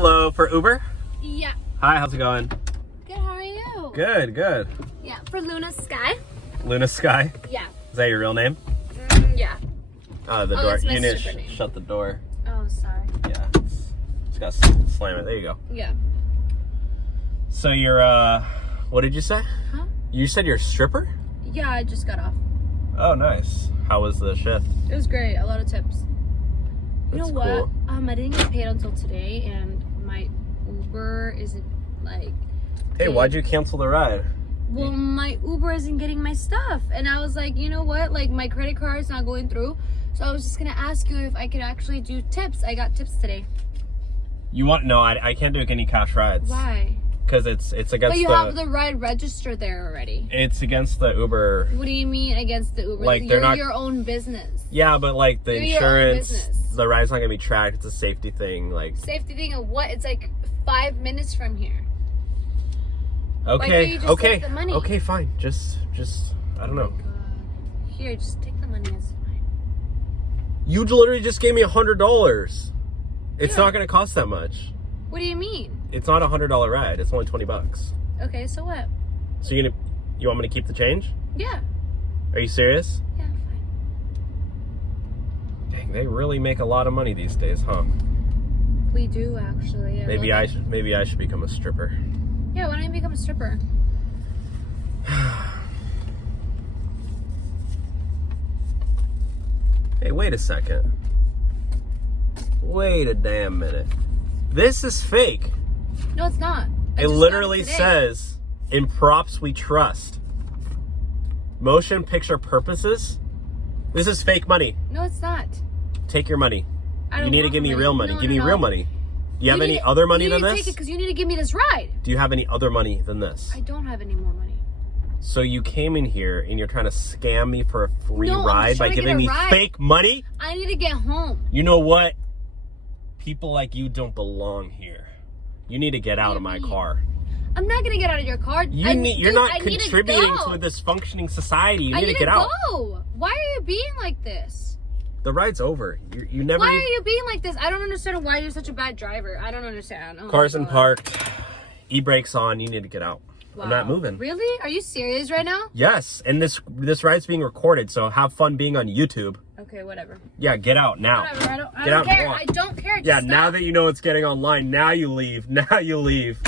Hello, for Uber? Yeah. Hi, how's it going? Good, how are you? Good, good. Yeah, for Luna Sky. Luna Sky? Yeah. Is that your real name? Yeah. Oh, the door. That's my You need super to name. shut the door. Oh, sorry. Yeah. Just gotta slam it. There you go. Yeah. So you're, what did you say? Huh? You said you're a stripper? Yeah, I just got off. Oh, nice. How was the shift? It was great. A lot of tips. You That's know what? cool. I didn't get paid until today, and my Uber isn't like. Hey, why'd you cancel the ride? Well, my Uber isn't getting my stuff, and I was like, you know what? Like my credit card is not going through, so I was just gonna ask you if I could actually do tips. I got tips today. You want? No, I can't do any cash rides. Why? Because it's against. But you have the ride registered there already. It's against the Uber. What do you mean against the Uber? Like, they're You're not your own business. Yeah, but like the You're your own insurance, business. the ride's not gonna be tracked. It's a safety thing. Like Safety thing of what? It's like 5 minutes from here. okay, can't you just okay, take the money? okay, fine. Just I don't know. Oh my God. Here, just take the money. It's fine. You literally just gave me $100. It's Yeah. not gonna cost that much. What do you mean? It's not $100 ride. It's only $20. Okay, so what? So you want me to keep the change? Yeah. Are you serious? Yeah, fine. Dang, they really make a lot of money these days, huh? We do actually. Maybe I should become a stripper. Yeah, why don't you become a stripper? Hey, wait a second. Wait a damn minute. This is fake. No, it's not. I It just got literally today. says, in props we trust. Motion picture purposes. This is fake money. No, it's not. Take your money. I You don't need to want give me money. real money. No, Give no, me no. real money. You have any other money than You need to this? take it because you need to give me this ride. Do you have any other money than this? I don't have any more money. So you came in here and you're trying to scam me for a free No, I'm ride just by trying to get giving a me ride. fake money? I need to get home. You know what? People like you don't belong here. You need to get out of my car. I'm not gonna get out of your car. You're not I need contributing go. to a dysfunctioning society. You I need to get out. Go. Why are you being like this? The ride's over. You never. Why are you being like this? I don't understand why you're such a bad driver. I don't understand. Oh, Carson my God. parked. E-brakes on. You need to get out. I'm not Wow. moving. Really? Are you serious right now? Yes, and this ride's being recorded, so have fun being on YouTube. Okay, whatever. Yeah, get out now. Whatever. I Get don't out care. and walk. I don't care. Yeah, Just now stop. that you know it's getting online, now you leave. Now you leave.